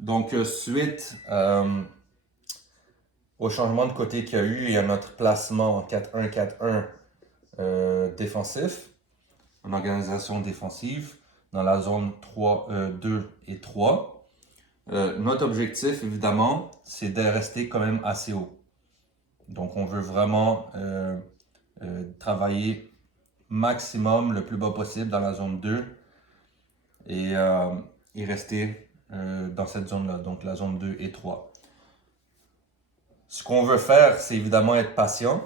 Donc, suite au changement de côté qu'il y a eu et à notre placement en 4-1-4-1 défensif, en organisation défensive, dans la zone 3, 2 et 3, notre objectif, évidemment, c'est de rester quand même assez haut. Donc, on veut vraiment travailler maximum, le plus bas possible dans la zone 2 et rester dans cette zone-là, donc la zone 2 et 3. Ce qu'on veut faire, c'est évidemment être patient,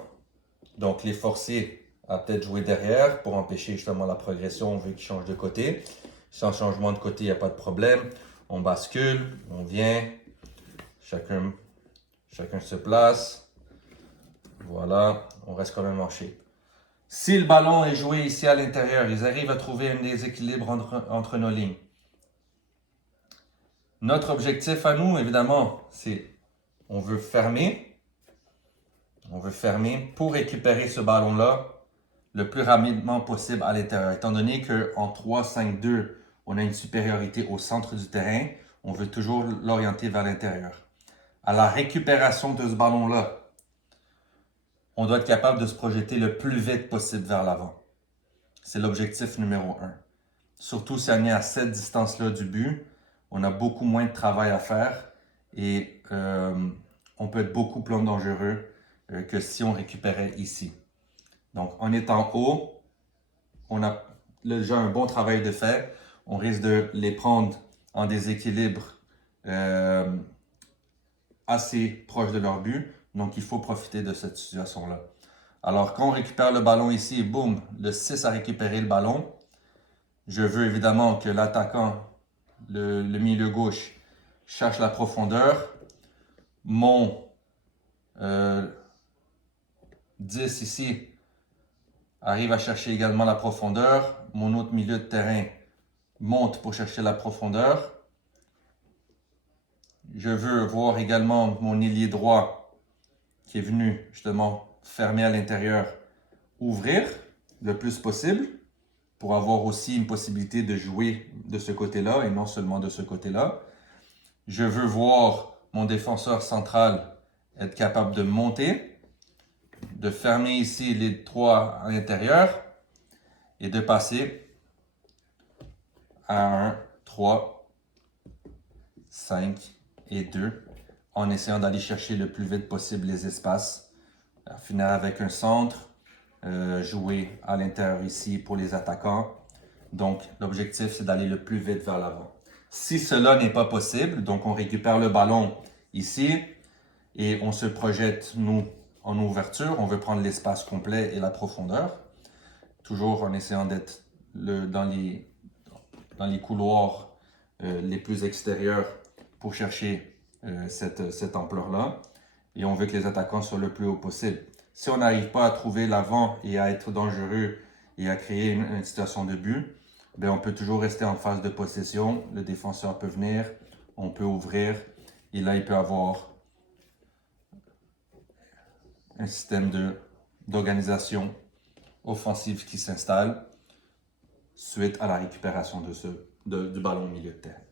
donc les forcer à peut-être jouer derrière pour empêcher justement la progression. On veut qu'ils changent de côté. Sans changement de côté, il n'y a pas de problème. On bascule, on vient, chacun se place. Voilà, on reste quand même en shape. Si le ballon est joué ici à l'intérieur, ils arrivent à trouver un déséquilibre entre nos lignes. Notre objectif à nous, évidemment, c'est on veut fermer pour récupérer ce ballon-là le plus rapidement possible à l'intérieur. Étant donné qu'en 3-5-2, on a une supériorité au centre du terrain, on veut toujours l'orienter vers l'intérieur. À la récupération de ce ballon-là, on doit être capable de se projeter le plus vite possible vers l'avant. C'est l'objectif numéro 1. Surtout si on est à cette distance-là du but, on a beaucoup moins de travail à faire et on peut être beaucoup plus dangereux que si on récupérait ici. Donc, en étant haut, on a déjà un bon travail de fait. On risque de les prendre en déséquilibre assez proche de leur but. Donc, il faut profiter de cette situation-là. Alors, quand on récupère le ballon ici, boum, le 6 a récupéré le ballon. Je veux évidemment que l'attaquant, le milieu gauche, cherche la profondeur. Mon 10 ici arrive à chercher également la profondeur. Mon autre milieu de terrain monte pour chercher la profondeur. Je veux voir également mon ailier droit qui est venu justement fermer à l'intérieur, ouvrir le plus possible pour avoir aussi une possibilité de jouer de ce côté-là et non seulement de ce côté-là. Je veux voir mon défenseur central être capable de monter, de fermer ici les trois à l'intérieur et de passer à 1, 3, 5 et 2 en essayant d'aller chercher le plus vite possible les espaces, finir avec un centre, jouer à l'intérieur ici pour les attaquants. Donc, l'objectif, c'est d'aller le plus vite vers l'avant. Si cela n'est pas possible, donc on récupère le ballon ici et on se projette, nous, en ouverture. On veut prendre l'espace complet et la profondeur, toujours en essayant d'être dans les couloirs les plus extérieurs pour chercher cette ampleur-là. Et on veut que les attaquants soient le plus haut possible. Si on n'arrive pas à trouver l'avant et à être dangereux et à créer une situation de but, ben on peut toujours rester en phase de possession. Le défenseur peut venir, on peut ouvrir et là, il peut avoir un système d'organisation offensive qui s'installe suite à la récupération du ballon au milieu de terrain.